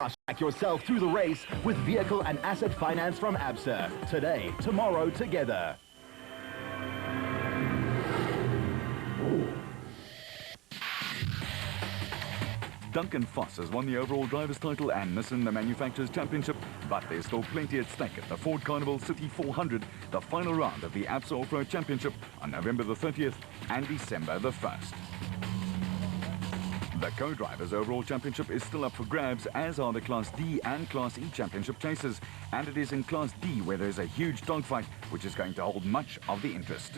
Fast-track yourself through the race with vehicle and asset finance from ABSA. Today, tomorrow, together. Duncan Voss has won the overall driver's title and Nissan the Manufacturers' Championship, but there's still plenty at stake at the Ford Carnival City 400, the final round of the ABSA Off-Road Championship on November the 30th and December the 1st. The co-drivers' overall championship is still up for grabs, as are the Class D and Class E championship chases, and it is in Class D where there's a huge dogfight which is going to hold much of the interest.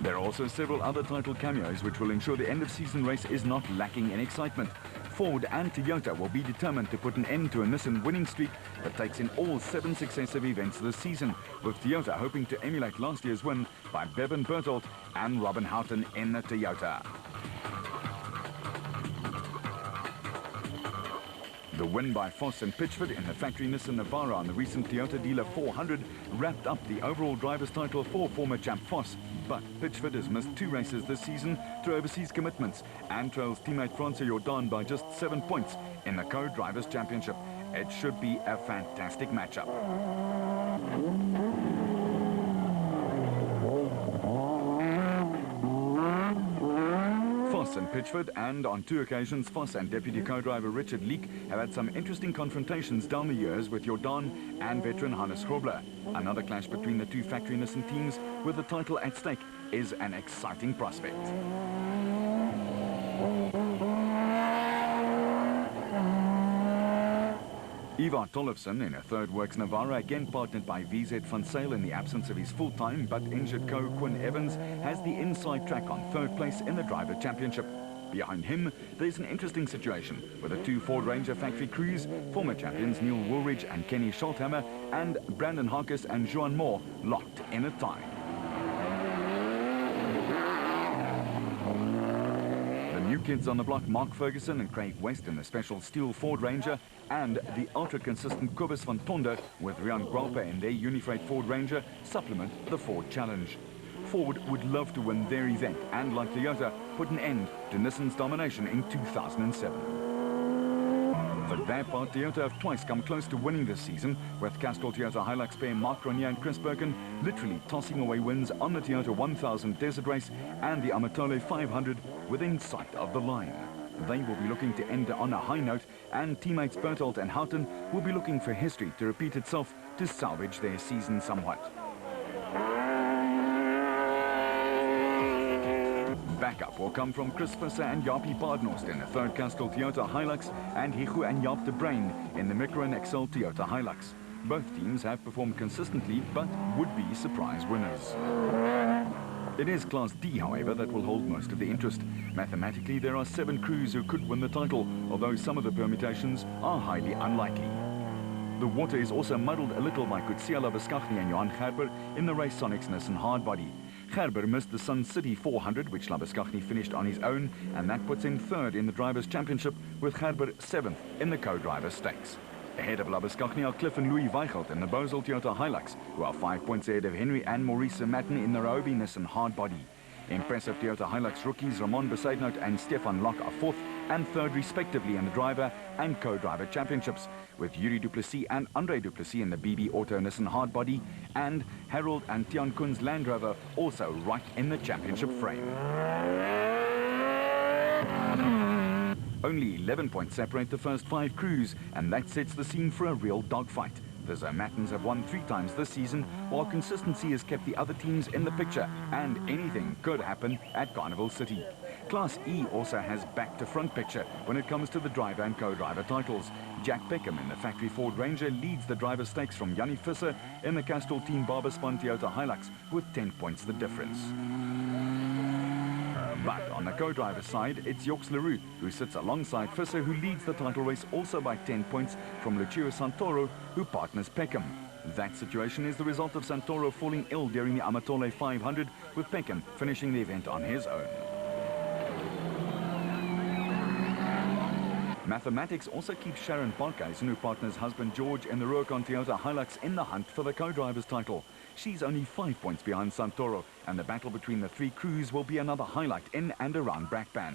There are also several other title cameos which will ensure the end-of-season race is not lacking in excitement. Ford and Toyota will be determined to put an end to a Nissan winning streak that takes in all 7 successive events this season, with Toyota hoping to emulate last year's win by Bevan Berthold and Robin Houghton in the Toyota. The win by Voss and Pitchford in the factory Nissan Navara on the recent Toyota Dealer 400 wrapped up the overall driver's title for former champ Voss. But Pitchford has missed 2 races this season through overseas commitments and trails teammate Francois Jordan by just 7 points in the co-drivers championship. It should be a fantastic matchup. Voss and Pitchford, and on 2 occasions Voss and deputy co-driver Richard Leek have had some interesting confrontations down the years with Jordan and veteran Hannes Grobler. Another clash between the 2 factory Nissan teams with the title at stake is an exciting prospect. Ivar Tollefson in a third works Navara, again partnered by VZ Van Zyl in the absence of his full-time but injured co-Quinn Evans, has the inside track on 3rd place in the driver championship. Behind him, there's an interesting situation with the 2 Ford Ranger factory crews, former champions Neil Woolridge and Kenny Scholthammer, and Brandon Harkis and Johan Moore locked in a tie. New kids on the block, Mark Ferguson and Craig West in the special steel Ford Ranger, and the ultra-consistent Kobus van Tonder with Rian Graupe in their Unifreight Ford Ranger supplement the Ford Challenge. Ford would love to win their event and, like Toyota, put an end to Nissan's domination in 2007. For their part, Toyota have twice come close to winning this season, with Castrol Toyota Hilux pair Mark Ronier and Chris Birkin literally tossing away wins on the Toyota 1000 Desert Race and the Amatole 500 within sight of the line. They will be looking to end on a high note, and teammates Berthold and Houghton will be looking for history to repeat itself to salvage their season somewhat. Backup will come from Chris Visser and Jaapie Paardenhorst in the 3rd Castrol Toyota Hilux, and Hichu and Jaap de Bruin in the Micron XL Toyota Hilux. Both teams have performed consistently, but would be surprise winners. It is Class D, however, that will hold most of the interest. Mathematically, there are 7 crews who could win the title, although some of the permutations are highly unlikely. The water is also muddled a little by Kutsiela Labuschagne and Johan Gerber in the Race Sonics Nissan Hardbody. Gerber missed the Sun City 400, which Labuschagne finished on his own, and that puts him 3rd in the Drivers' Championship, with Gerber 7th in the co-driver stakes. Ahead of Labuschagne are Cliff and Louis Weichelt in the Bosel Toyota Hilux, who are 5 points ahead of Henry and Maurice Matten in the Ryobi Nissan Hardbody. Impressive Toyota Hilux rookies Ramon Besaidnout and Stefan Locke are 4th and 3rd respectively in the driver and co-driver championships, with Yuri Duplessis and Andre Duplessis in the BB Auto Nissan Hardbody, and Harold and Tian Kun's Land Rover also right in the championship frame. Only 11 points separate the first 5 crews, and that sets the scene for a real dogfight. The Zermattens have won 3 times this season, while consistency has kept the other teams in the picture, and anything could happen at Carnival City. Class E also has back-to-front picture when it comes to the driver and co-driver titles. Jack Peckham in the factory Ford Ranger leads the driver stakes from Jannie Visser in the Castrol Team Barberspon Toyota Hilux with 10 points the difference. But on the co-driver side, it's Joks Leroux, who sits alongside Visser, who leads the title race also by 10 points from Lucio Santoro, who partners Peckham. That situation is the result of Santoro falling ill during the Amatole 500, with Peckham finishing the event on his own. Mathematics also keeps Sharon Parkhuizen, who partners husband George in the Rurikon Toyota Hilux, in the hunt for the co-driver's title. She's only 5 points behind Santoro, and the battle between the 3 crews will be another highlight in and around Brakpan.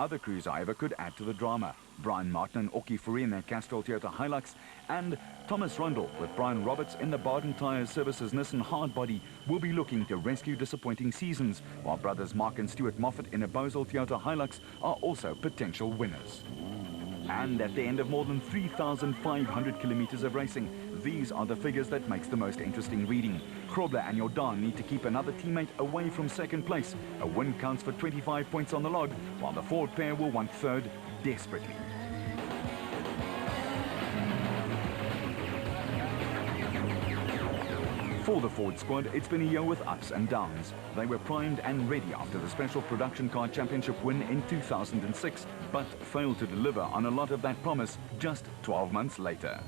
Other crews, however, could add to the drama. Brian Martin and Oki Fourie in their Castrol Toyota Hilux, and Thomas Rundle with Brian Roberts in the Baden Tyre Services Nissan Hardbody will be looking to rescue disappointing seasons, while brothers Mark and Stuart Moffat in a Bosel Toyota Hilux are also potential winners. And at the end of more than 3,500 kilometers of racing, these are the figures that makes the most interesting reading. Grobler and Jordan need to keep another teammate away from second place. A win counts for 25 points on the log, while the Ford pair will want third desperately. For the Ford squad, it's been a year with ups and downs. They were primed and ready after the Special Production Car Championship win in 2006, but failed to deliver on a lot of that promise just 12 months later.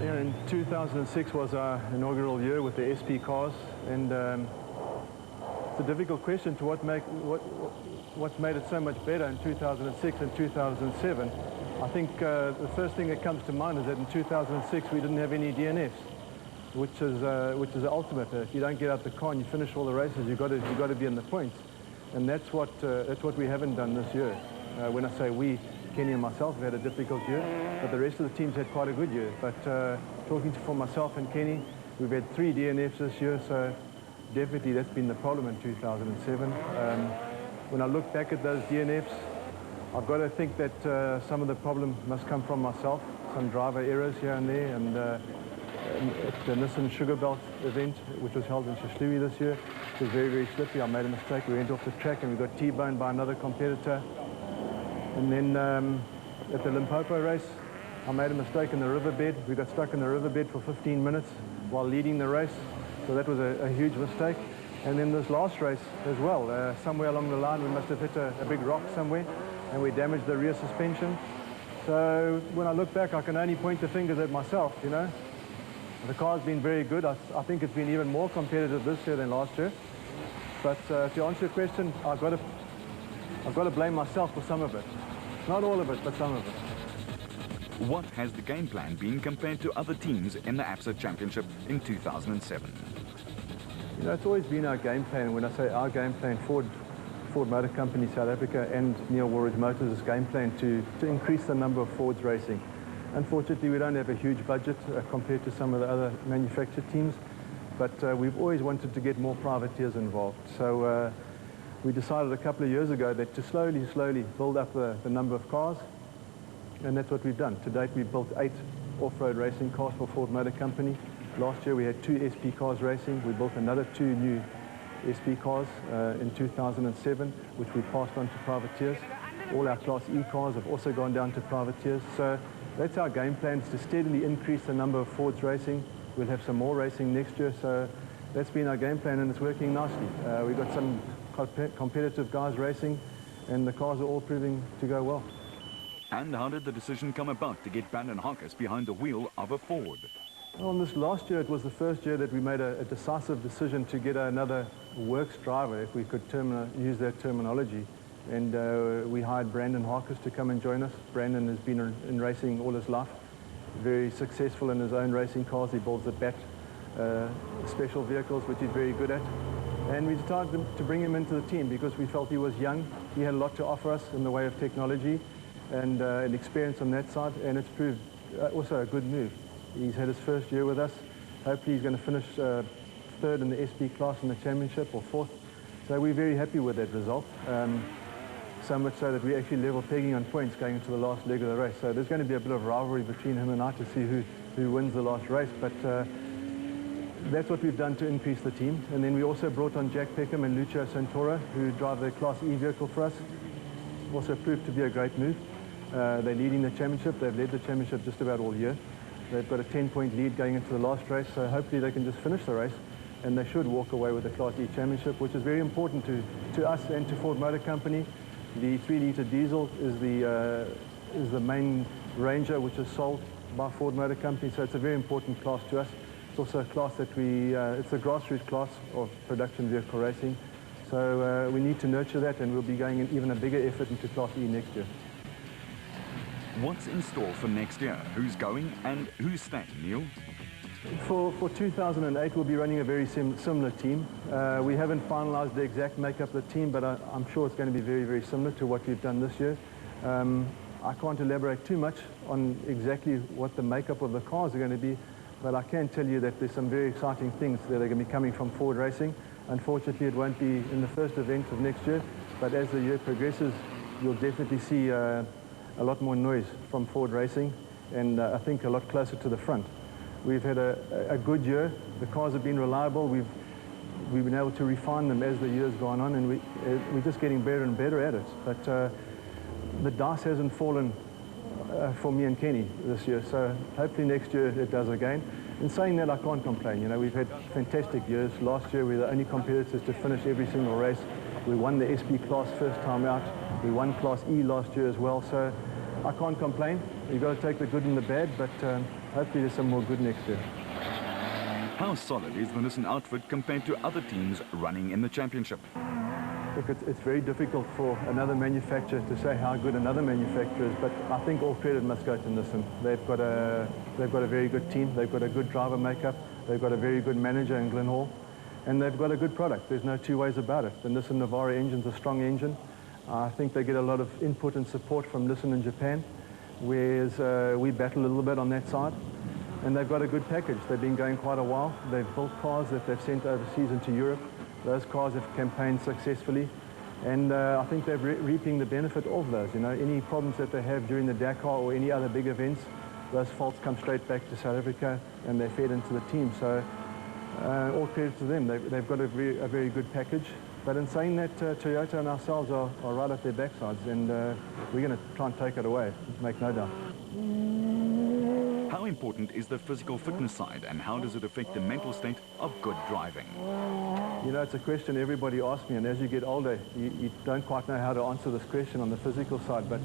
Yeah, in 2006 was our inaugural year with the SP cars, and it's a difficult question to what made it so much better in 2006 and 2007. I think the first thing that comes to mind is that in 2006 we didn't have any DNFs. Which is the ultimate. If you don't get out the car and you finish all the races, you've got to be in the points, and that's what we haven't done this year. When I say we, Kenny and myself have had a difficult year, but the rest of the teams had quite a good year. But talking for myself and Kenny, we've had 3 DNFs this year, so definitely that's been the problem in 2007. When I look back at those DNFs, I've got to think that some of the problem must come from myself, some driver errors here and there, and at the Nissan Sugar Belt event, which was held in Shishlui this year, it was very, very slippery. I made a mistake. We went off the track and we got T-boned by another competitor. And then at the Limpopo race, I made a mistake in the riverbed. We got stuck in the riverbed for 15 minutes while leading the race. So that was a huge mistake. And then this last race as well, somewhere along the line, we must have hit a big rock somewhere and we damaged the rear suspension. So when I look back, I can only point the fingers at myself, you know. The car's been very good. I think it's been even more competitive this year than last year. But to answer your question, I've got to blame myself for some of it. Not all of it, but some of it. What has the game plan been compared to other teams in the ABSA Championship in 2007? You know, it's always been our game plan. When I say our game plan, Ford Motor Company South Africa and Neil Woolridge Motors' game plan to increase the number of Fords racing. Unfortunately, we don't have a huge budget compared to some of the other manufactured teams, but we've always wanted to get more privateers involved. So we decided a couple of years ago that to slowly build up the number of cars, and that's what we've done. To date, we've built 8 off-road racing cars for Ford Motor Company. Last year, we had 2 SP cars racing. We built another 2 new SP cars in 2007, which we passed on to privateers. All our Class E cars have also gone down to privateers. So that's our game plan, is to steadily increase the number of Fords racing. We'll have some more racing next year, so that's been our game plan, and it's working nicely. We've got some competitive guys racing, and the cars are all proving to go well. And how did the decision come about to get Brandon Harkis behind the wheel of a Ford? Well, this last year, it was the first year that we made a decisive decision to get another works driver, if we could use that terminology. And we hired Brandon Harkis to come and join us. Brandon has been in racing all his life, very successful in his own racing cars. He builds the BAT special vehicles, which he's very good at. And we decided to bring him into the team because we felt he was young. He had a lot to offer us in the way of technology and experience on that side, and it's proved also a good move. He's had his first year with us. Hopefully he's going to finish 3rd in the SP class in the championship, or 4th. So we're very happy with that result. So much so that we actually level pegging on points going into the last leg of the race. So there's going to be a bit of rivalry between him and I to see who wins the last race. But that's what we've done to increase the team. And then we also brought on Jack Peckham and Lucio Santoro, who drive the Class E vehicle for us. Also proved to be a great move. They're leading the championship. They've led the championship just about all year. They've got a 10-point lead going into the last race, so hopefully they can just finish the race, and they should walk away with the Class E championship, which is very important to us and to Ford Motor Company. The 3-litre diesel is the main Ranger, which is sold by Ford Motor Company, so it's a very important class to us. It's also a class that it's a grassroots class of production vehicle racing, so we need to nurture that, and we'll be going in even a bigger effort into Class E next year. What's in store for next year? Who's going and who's staying, Neil? For 2008, we'll be running a very similar team. We haven't finalized the exact makeup of the team, but I'm sure it's going to be very, very similar to what we've done this year. I can't elaborate too much on exactly what the makeup of the cars are going to be, but I can tell you that there's some very exciting things that are going to be coming from Ford Racing. Unfortunately, it won't be in the first event of next year, but as the year progresses, you'll definitely see a lot more noise from Ford Racing, and I think a lot closer to the front. We've had a good year. The cars have been reliable. We've been able to refine them as the year's gone on, and we're just getting better and better at it. But the dice hasn't fallen for me and Kenny this year, so hopefully next year it does again. In saying that, I can't complain. You know, we've had fantastic years. Last year we were the only competitors to finish every single race. We won the SP class first time out. We won Class E last year as well, so I can't complain. You've got to take the good and the bad, but hopefully there's some more good next year. How solid is the Nissan outfit compared to other teams running in the championship? Look, it's very difficult for another manufacturer to say how good another manufacturer is, but I think all credit must go to Nissan. They've got a very good team. They've got a good driver makeup. They've got a very good manager in Glenn Hall, and they've got a good product. There's no two ways about it. The Nissan Navara engine's a strong engine. I think they get a lot of input and support from Nissan in Japan, whereas we battle a little bit on that side. And they've got a good package. They've been going quite a while. They've built cars that they've sent overseas into Europe. Those cars have campaigned successfully, and I think they're reaping the benefit of those. You know, any problems that they have during the Dakar or any other big events, those faults come straight back to South Africa, and they're fed into the team. So all credit to them. They've got a very good package. But in saying that, Toyota and ourselves are right up their backsides, and we're going to try and take it away, make no doubt. How important is the physical fitness side, and how does it affect the mental state of good driving? You know, it's a question everybody asks me, and as you get older, you don't quite know how to answer this question on the physical side, but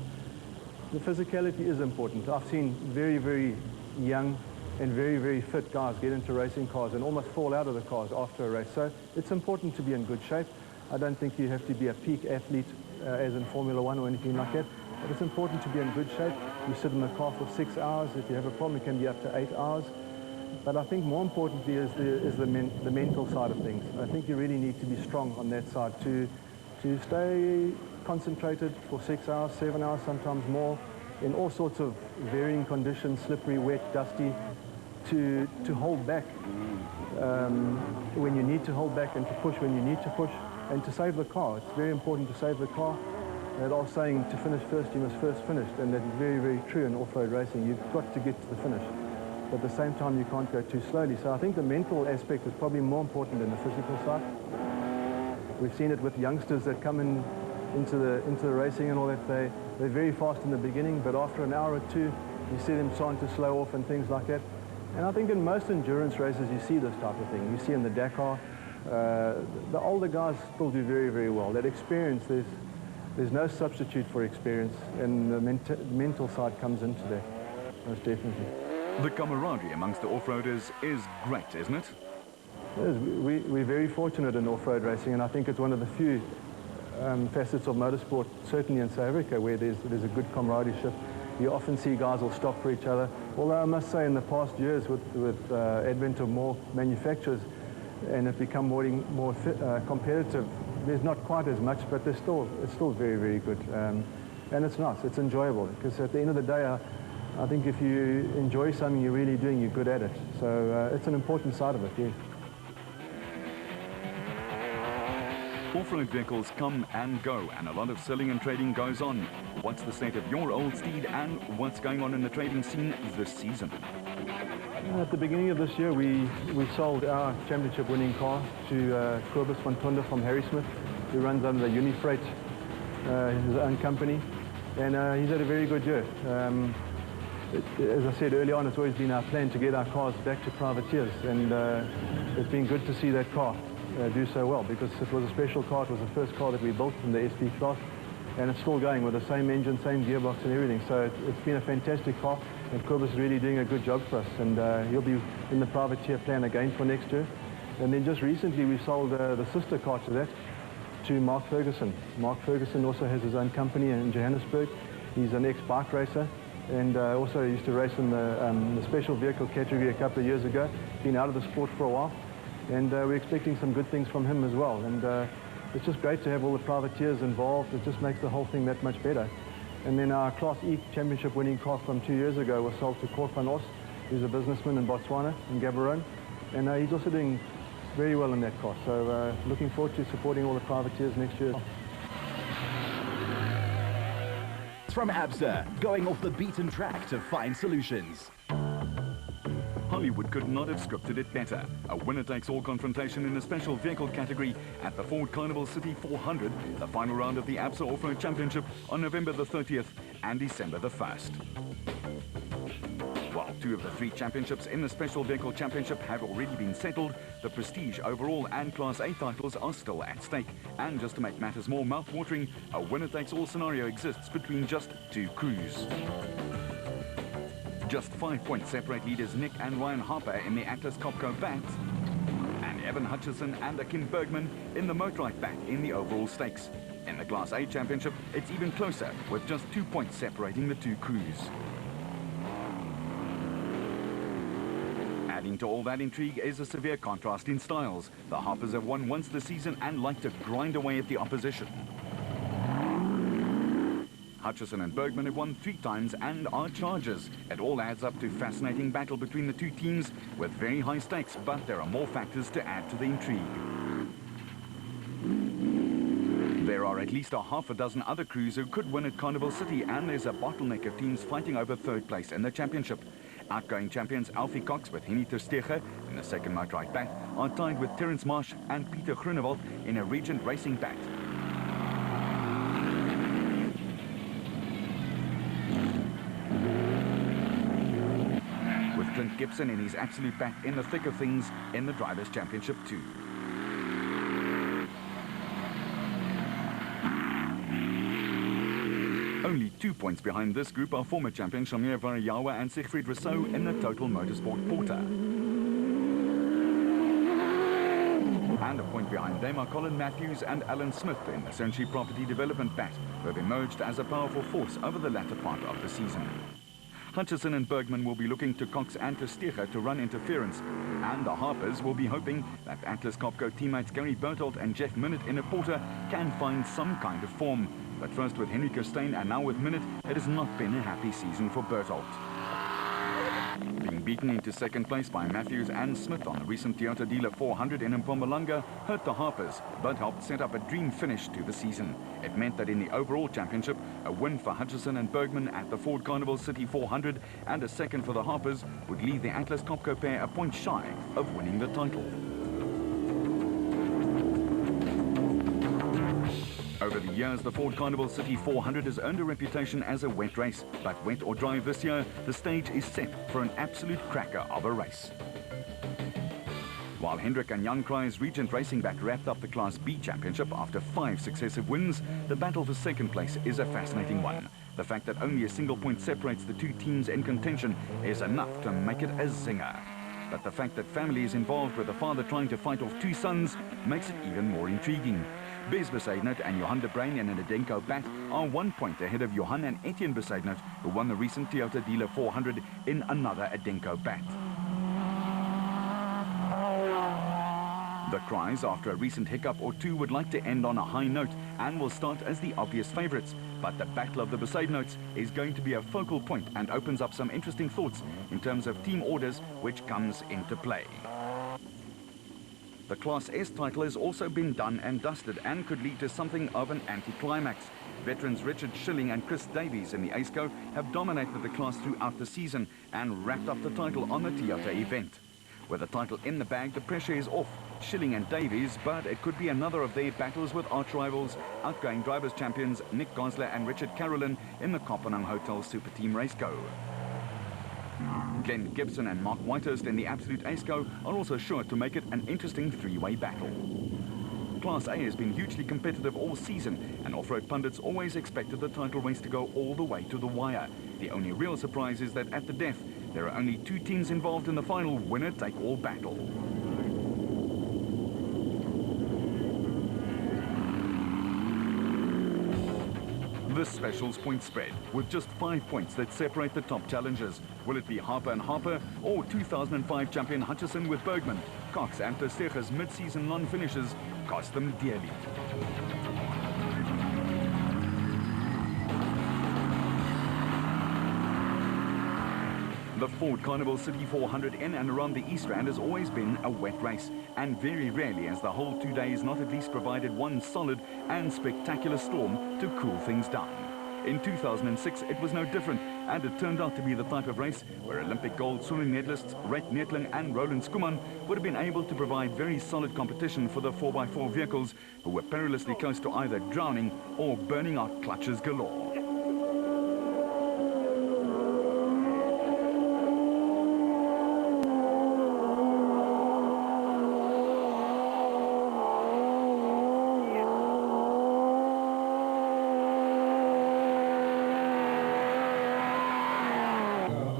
the physicality is important. I've seen very, very young and very, very fit guys get into racing cars and almost fall out of the cars after a race. So it's important to be in good shape. I don't think you have to be a peak athlete as in Formula One or anything like that, but it's important to be in good shape. You sit in the car for 6 hours. If you have a problem, it can be up to 8 hours. But I think more importantly is the mental side of things. I think you really need to be strong on that side to stay concentrated for 6 hours, 7 hours, sometimes more, in all sorts of varying conditions, slippery, wet, dusty, to hold back when you need to hold back and to push when you need to push, and to save the car. It's very important to save the car. That old saying, to finish first, you must first finish, and that is very, very true in off-road racing. You've got to get to the finish. But at the same time, you can't go too slowly. So I think the mental aspect is probably more important than the physical side. We've seen it with youngsters that come into the racing and all that. They're very fast in the beginning, but after an hour or two, you see them starting to slow off and things like that. And I think in most endurance races, you see this type of thing. You see in the Dakar, the older guys still do very, very well. That experience, there's no substitute for experience, and the mental side comes into that, most definitely. The camaraderie amongst the off-roaders is great, isn't it? It is. We're very fortunate in off-road racing, and I think it's one of the few facets of motorsport, certainly in South Africa, where there's a good camaraderie. You often see guys will stop for each other. Although I must say in the past years with advent of more manufacturers and it become more competitive, there's not quite as much, but it's still very, very good. And it's nice, it's enjoyable, because at the end of the day, I think if you enjoy something you're really doing, you're good at it. So it's an important side of it, yeah. Off-road vehicles come and go, and a lot of selling and trading goes on. What's the state of your old steed, and what's going on in the trading scene this season? At the beginning of this year, we sold our championship-winning car to Cobus van Tonder from Harrismith, who runs under the Unifreight, his own company, and he's had a very good year. As I said early on, it's always been our plan to get our cars back to privateers, and it's been good to see that car do so well, because it was a special car. It was the first car that we built in the SP class, and it's still going with the same engine, same gearbox and everything. So it's been a fantastic car, and Cobus is really doing a good job for us, and he'll be in the privateer plan again for next year. And then just recently we sold the sister car to that to Mark Ferguson. Mark Ferguson also has his own company in Johannesburg. He's an ex-bike racer, and also used to race in the special vehicle category a couple of years ago. Been out of the sport for a while, and we're expecting some good things from him as well. And it's just great to have all the privateers involved. It just makes the whole thing that much better. And then our Class E championship winning car from 2 years ago was sold to Cor van Os, who's a businessman in Botswana, in Gaborone, and he's also doing very well in that car. So looking forward to supporting all the privateers next year. From ABSA, going off the beaten track to find solutions. Hollywood could not have scripted it better. A winner-takes-all confrontation in the special vehicle category at the Ford Carnival City 400, the final round of the ABSA Off-Road Championship on November the 30th and December the 1st. While 2 of the 3 championships in the Special Vehicle Championship have already been settled, the Prestige Overall and Class A titles are still at stake. And just to make matters more mouth-watering, a winner-takes-all scenario exists between just 2 crews. Just 5 points separate leaders Nick and Ryan Harper in the Atlas Copco bat, and Evan Hutchison and Akim Bergman in the Motorite bat in the overall stakes. In the Class A Championship, it's even closer, with just 2 points separating the 2 crews. Adding to all that intrigue is a severe contrast in styles. The Harpers have won once this season and like to grind away at the opposition. Hutchison and Bergman have won 3 times and are chargers. It all adds up to a fascinating battle between the 2 teams with very high stakes, but there are more factors to add to the intrigue. There are at least a half a dozen other crews who could win at Carnival City, and there's a bottleneck of teams fighting over 3rd place in the championship. Outgoing champions Alfie Cox with Henny Terstege in the second motorite bat are tied with Terence Marsh and Peter Groenewald in a Regent Racing bat. With Clint Gibson in his absolute bat in the thick of things in the Drivers' Championship too. Only 2 points behind this group are former champions Shamir Varayawa and Siegfried Rousseau in the Total Motorsport Porter. And a point behind them are Colin Matthews and Alan Smith in the Century Property Development bat, who have emerged as a powerful force over the latter part of the season. Hutchison and Bergman will be looking to Cox and Terstege to run interference, and the Harpers will be hoping that Atlas Copco teammates Gary Berthold and Jeff Minnett in a Porter can find some kind of form. But first with Henry Kirstein and now with Minnett, it has not been a happy season for Berthold. Being beaten into second place by Matthews and Smith on the recent Toyota Dealer 400 in Mpumalanga hurt the Harpers, but helped set up a dream finish to the season. It meant that in the overall championship, a win for Hutchison and Bergman at the Ford Carnival City 400 and a second for the Harpers would leave the Atlas Copco pair a point shy of winning the title. Over the years, the Ford Carnival City 400 has earned a reputation as a wet race, but wet or dry this year, the stage is set for an absolute cracker of a race. While Hendrik and Jan Kraaij's Regent Racing bat wrapped up the Class B Championship after 5 successive wins, the battle for second place is a fascinating one. The fact that only a single point separates the 2 teams in contention is enough to make it a zinger. But the fact that family is involved with the father trying to fight off 2 sons makes it even more intriguing. Bez Besaidnout and Johan de Bruin in an Adenko bat are 1 point ahead of Johan and Etienne Besaidnout, who won the recent Toyota Dealer 400 in another Adenko bat. The Kraaijs, after a recent hiccup or 2, would like to end on a high note and will start as the obvious favourites. But the battle of the Besaidnouts is going to be a focal point and opens up some interesting thoughts in terms of team orders, which comes into play. The Class S title has also been done and dusted and could lead to something of an anticlimax. Veterans Richard Schilling and Chris Davies in the ASCO have dominated the class throughout the season and wrapped up the title on the Toyota event. With the title in the bag, the pressure is off Schilling and Davies, but it could be another of their battles with arch rivals, outgoing drivers champions Nick Gosler and Richard Carolyn in the Kopanang Hotel Super Team Raceco. Glenn Gibson and Mark Whitehurst in the Absolute ASCO are also sure to make it an interesting 3-way battle. Class A has been hugely competitive all season, and off-road pundits always expected the title race to go all the way to the wire. The only real surprise is that at the death, there are only 2 teams involved in the final winner-take-all battle. This specials point spread, with just 5 points that separate the top challengers. Will it be Harper and Harper, or 2005 champion Hutchison with Bergman? Cox and Terceja's mid-season non-finishes cost them dearly. The Ford Carnival City 400 in and around the East Rand has always been a wet race, and very rarely has the whole 2 days not at least provided one solid and spectacular storm to cool things down. In 2006, it was no different, and it turned out to be the type of race where Olympic gold swimming medalists Rhett Nettling and Roland Skuman would have been able to provide very solid competition for the 4x4 vehicles, who were perilously close to either drowning or burning out clutches galore.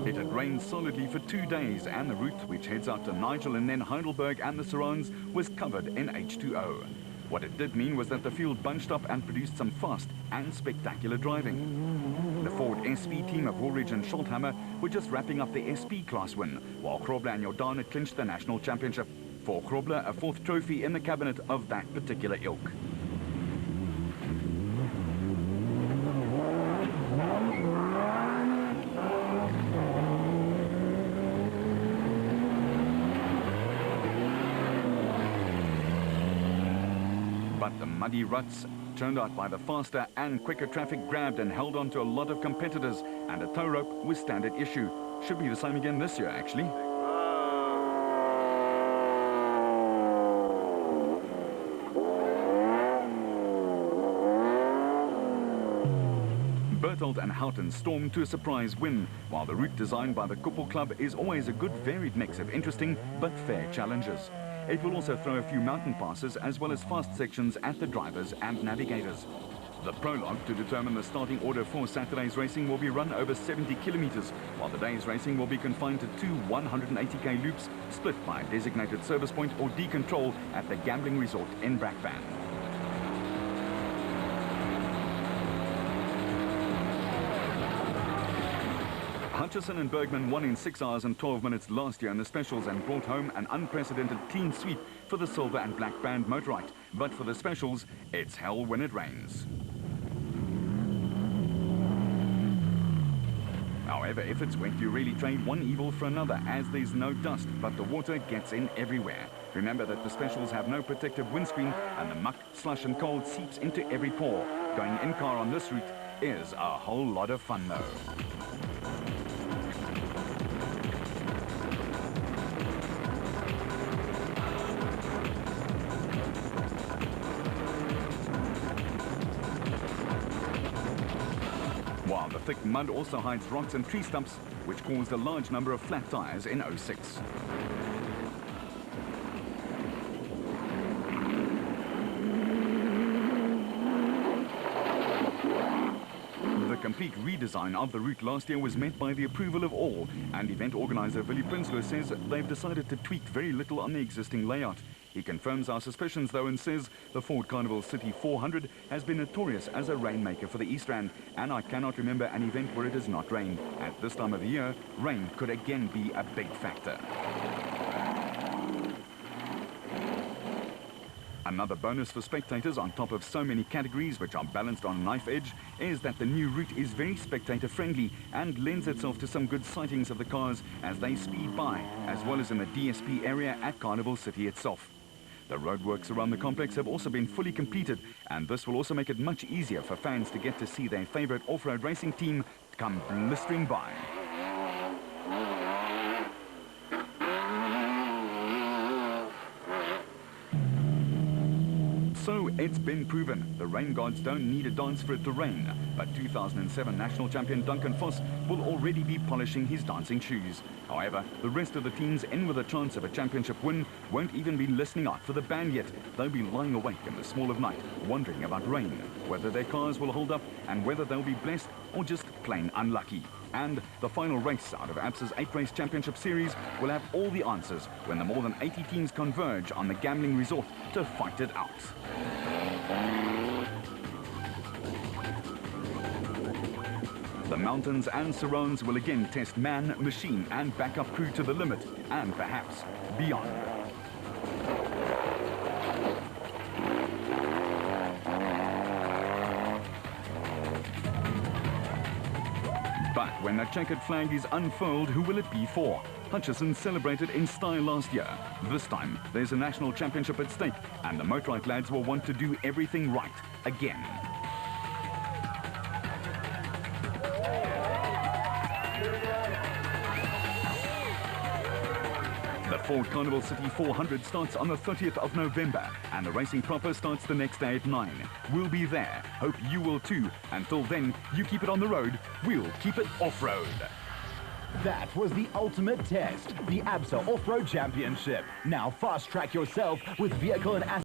It had rained solidly for 2 days, and the route, which heads out to Nigel and then Heidelberg and the Surrounds, was covered in H2O. What it did mean was that the field bunched up and produced some fast and spectacular driving. The Ford SP team of Woolridge and Scholthammer were just wrapping up the SP class win, while Grobler and Jordaan had clinched the national championship. For Grobler, a 4th trophy in the cabinet of that particular ilk. But the muddy ruts, turned out by the faster and quicker traffic, grabbed and held on to a lot of competitors, and a tow rope was standard issue. Should be the same again this year, actually. Berthold and Houghton stormed to a surprise win, while the route designed by the Koppel Club is always a good varied mix of interesting but fair challenges. It will also throw a few mountain passes as well as fast sections at the drivers and navigators. The prologue to determine the starting order for Saturday's racing will be run over 70 kilometers, while the day's racing will be confined to 2 180k loops split by a designated service point or D-control at the gambling resort in Brakpan. Hutchison and Bergman won in 6 hours and 12 minutes last year in the specials and brought home an unprecedented clean sweep for the silver and black band motorite. But for the specials, it's hell when it rains. However, if it's wet, you really trade one evil for another, as there's no dust, but the water gets in everywhere. Remember that the specials have no protective windscreen, and the muck, slush and cold seeps into every pore. Going in-car on this route is a whole lot of fun, though. While the thick mud also hides rocks and tree stumps, which caused a large number of flat tires in 06. The complete redesign of the route last year was met by the approval of all, and event organizer Willie Prinsloo says they've decided to tweak very little on the existing layout. He confirms our suspicions, though, and says the Ford Carnival City 400 has been notorious as a rainmaker for the East Rand, and I cannot remember an event where it has not rained. At this time of the year, rain could again be a big factor. Another bonus for spectators, on top of so many categories which are balanced on a knife edge, is that the new route is very spectator-friendly and lends itself to some good sightings of the cars as they speed by, as well as in the DSP area at Carnival City itself. The roadworks around the complex have also been fully completed, and this will also make it much easier for fans to get to see their favorite off-road racing team come blistering by. So it's been proven, the rain gods don't need a dance for it to rain, but 2007 national champion Duncan Vos will already be polishing his dancing shoes. However, the rest of the teams in with a chance of a championship win won't even be listening out for the band yet. They'll be lying awake in the small of night, wondering about rain, whether their cars will hold up and whether they'll be blessed or just plain unlucky. And the final race out of ABSA's 8-race championship series will have all the answers when the more than 80 teams converge on the gambling resort to fight it out. mountains and Sarones will again test man, machine and backup crew to the limit, and perhaps beyond. But when the checkered flag is unfurled, who will it be for? Hutchison celebrated in style last year. This time, there's a national championship at stake, and the motorite lads will want to do everything right again. The Ford Carnival City 400 starts on the 30th of November, and the racing proper starts the next day at 9. We'll be there. Hope you will too. Until then, you keep it on the road, we'll keep it off-road. That was the ultimate test, the ABSA Off-Road Championship. Now fast-track yourself with vehicle and asset